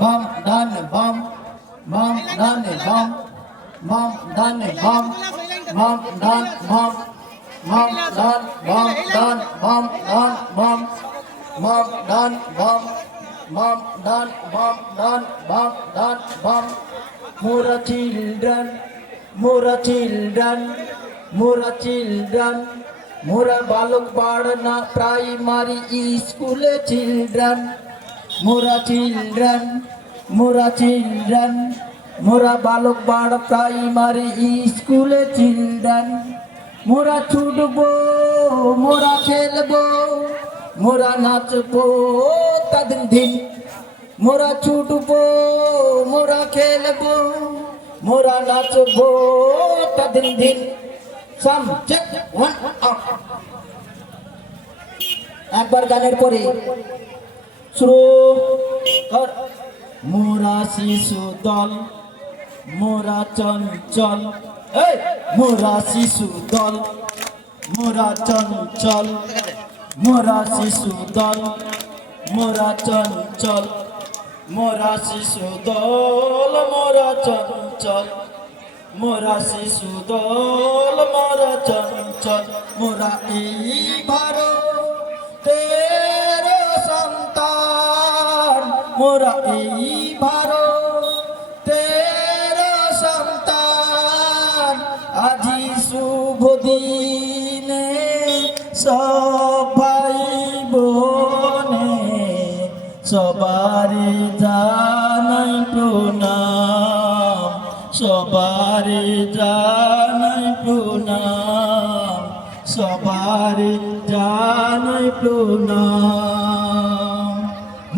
bom dan bom bom dan bom bom dan bom bom dan bom bom dan bom dan bom dan bom bom dan bom bom dan bom dan bom dan bom more children more children more children more baluk badna primary school children মোরা children মোরা children মোরা বালক বাড় primary স্কুলে children মোরা ছুটবো, মোরা খেলব, মোরা নাচবো তাদের দিন। মোরা ছুটবো, মোরা খেলব, মোরা নাচবো তাদের দিন। একবার গানের পরে শুরু কর। মোরা শিশু দল, মোরা চঞ্চল। এই, মোরা শিশু দল, মোরা চঞ্চল। মোরা শিশু দল, মোরা চঞ্চল। মোরা শিশু দল, মোরা চঞ্চল। মোরা শিশু দল, মোরা চঞ্চল। মোরা এই ভারতের সন্তান। মোরা এই ভারতের সন্তান। আজি শুভ দিনে সবাই বনে, সবারে জানাই প্রণাম। সবারে জানাই প্রণাম। সবারে জানাই প্রণাম।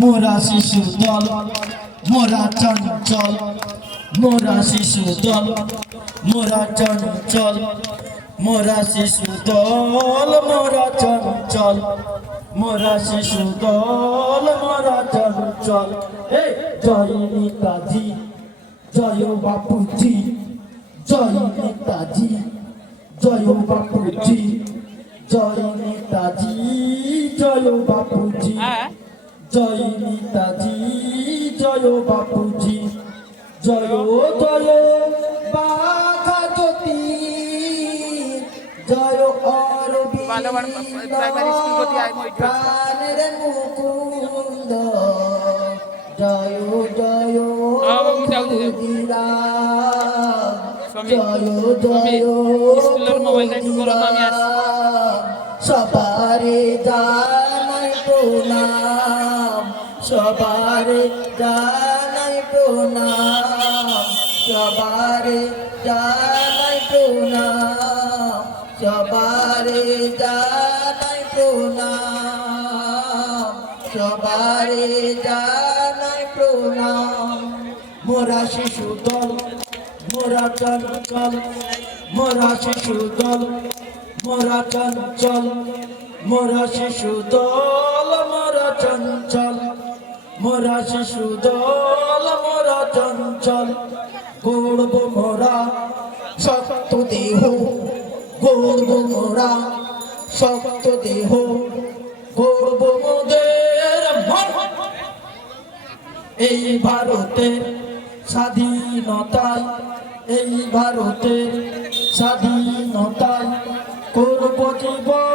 মোরা শিশু দল, মোরা চঞ্চল। মোরা শিশু দল, মোরা চঞ্চল। মোরা শিশু দল, মোরা চঞ্চল। মোরা শিশু দল, মোরা চঞ্চল। এই জয় নেতাজি, জয় বাপুজি, জয় নেতাজি, জয় বাপুজি, জয় নেতাজি, জয় বাপুজি। জয় নেতাজি জয় বাপুজি জয় জয় বাঘা জয়। প্রাণের মুকুন্দ জয় জয় জয় জয়। সবারে জানাই প্রণাম সবারে জানাই প্রণাম, সবারে জানাই প্রণাম, সবারে জানাই প্রণাম, সবারে জানাই প্রণাম। মোরা শিশু দল, মোরা চঞ্চল, মোরা শিশু দল, মোরা চঞ্চল, মোরা শিশু দল। মোরা শিশু দল মোরা চঞ্চল। গৌড়ব মোরা, শক্ত দেহ। গৌড়ব মোরা, শক্ত দেহ। গৌড়ব মোদের এই ভারতের স্বাধীনতায়, এই ভারতের স্বাধীনতায় করব জীবন।